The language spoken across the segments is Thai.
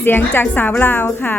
เสียงจากสาวลาวค่ะ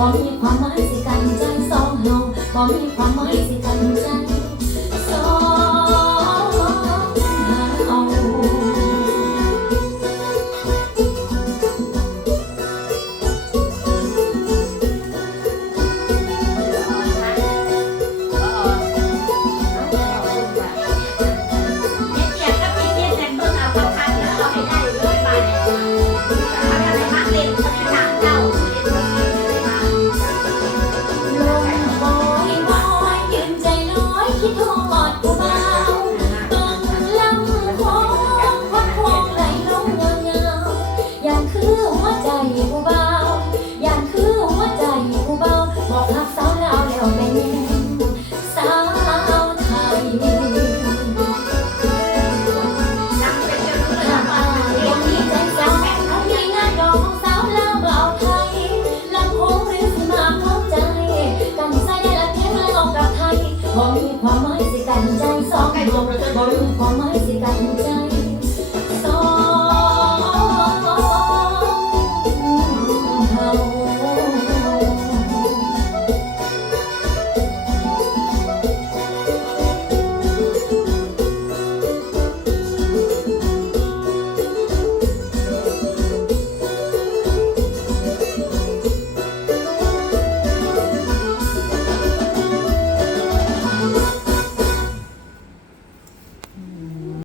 บ่มีความหมายสิกันจสองเฮาบอมีความหมายสิกันจสอง i'm gonna este gol, con más